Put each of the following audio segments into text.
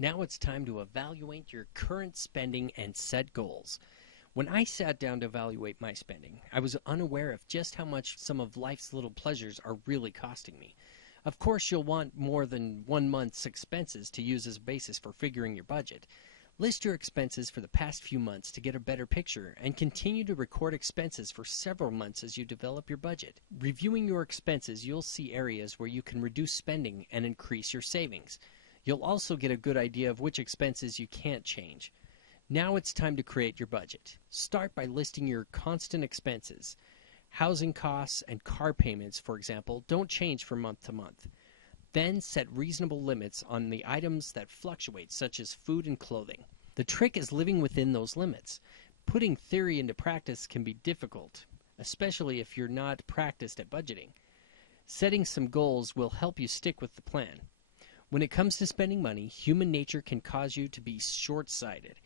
Now it's time to evaluate your current spending and set goals. When I sat down to evaluate my spending, I was unaware of just how much some of life's little pleasures are really costing me. Of course, you'll want more than 1 month's expenses to use as a basis for figuring your budget. List your expenses for the past few months to get a better picture, and continue to record expenses for several months as you develop your budget. Reviewing your expenses, you'll see areas where you can reduce spending and increase your savings. You'll also get a good idea of which expenses you can't change. Now it's time to create your budget. Start by listing your constant expenses. Housing costs and car payments, for example, don't change from month to month. Then set reasonable limits on the items that fluctuate, such as food and clothing. The trick is living within those limits. Putting theory into practice can be difficult, especially if you're not practiced at budgeting. Setting some goals will help you stick with the plan. When it comes to spending money, human nature can cause you to be short-sighted.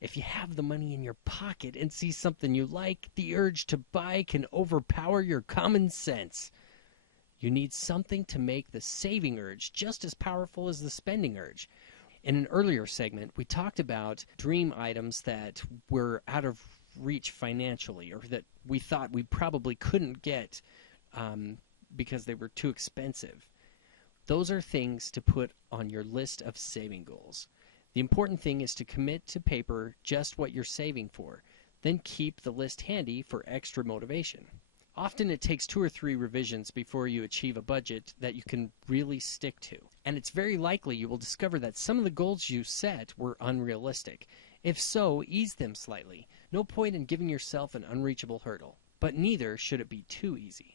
If you have the money in your pocket and see something you like, the urge to buy can overpower your common sense. You need something to make the saving urge just as powerful as the spending urge. In an earlier segment, we talked about dream items that were out of reach financially, or that we thought we probably couldn't get because they were too expensive. Those are things to put on your list of saving goals. The important thing is to commit to paper just what you're saving for. Then keep the list handy for extra motivation. Often it takes 2 or 3 revisions before you achieve a budget that you can really stick to. And it's very likely you will discover that some of the goals you set were unrealistic. If so, ease them slightly. No point in giving yourself an unreachable hurdle. But neither should it be too easy.